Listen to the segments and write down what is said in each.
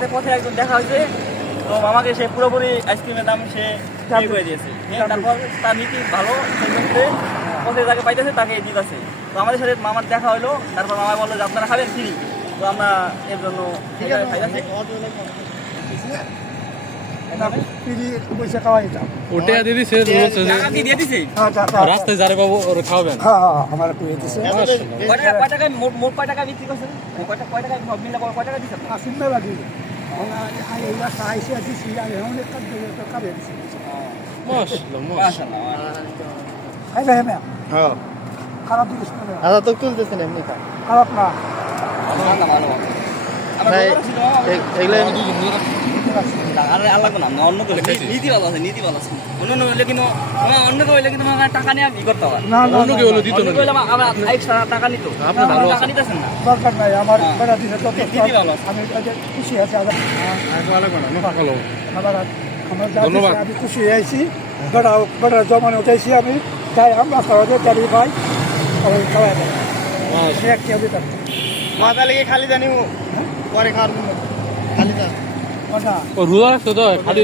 সাথে পথে একজন দেখা হয়েছে। তো আমাকে সে পুরোপুরি আইসক্রিমের দাম সে ইয়ে করে দিয়েছে। তারপর তার নীতি ভালো সেই ক্ষেত্রে পথে যাকে পাইতেছে তাকে দিতেছে। তো আমাদের সাথে মামার দেখা হলো তারপর মামা বলল যে আপনারা খাবেন ফ্রি তো আমরা এর জন্য হ্যাঁ রাস্তায় যারে পাবো খাওয়াবেন। হ্যাঁ হ্যাঁ আমার কয় টাকা কয় টাকা মোট মোট কয় টাকা বিক্রি করছে কয় টাকা কয় টাকা মিলে কয় টাকা দিচ্ছে হ্যাঁ খারাপ না আদা তো তুলতেছেন এমনি খারাপ না ভালো ভালো এগুলো দরকার নাই আমার। বেড়া। আমি খুশি আছি আমার আমার আমি খুশি বেড়া বেড়া জমানে উঠেছি আমি তাই আমরা চারি ভাই সবাই খাওয়াই দেয় এক কেউ মাথা লেগে খালি জানি পরে খাওয়ার খালি ও রুদা রাখতো তো খালি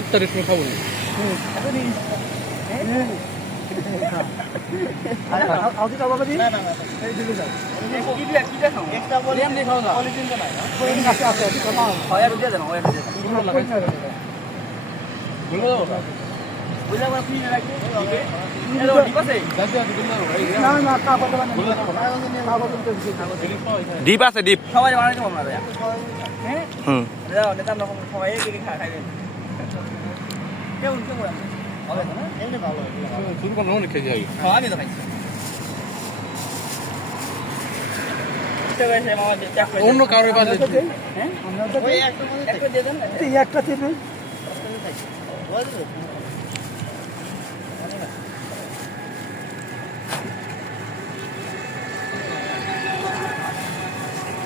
ইফতারের সময় খাব না। ডিপ আছে ডিপ সবাই বানাই দেবো আমরা হ্যাঁ? হুম। শুরু করলে অনেক খেয়ে আমি তো অন্য কারোর পাশে হ্যাঁ? একটা দিয়ে দেন একটা নষ্ট হব দেখ দেখ। অন্য কারোর পাশে ঠিক আছে মামা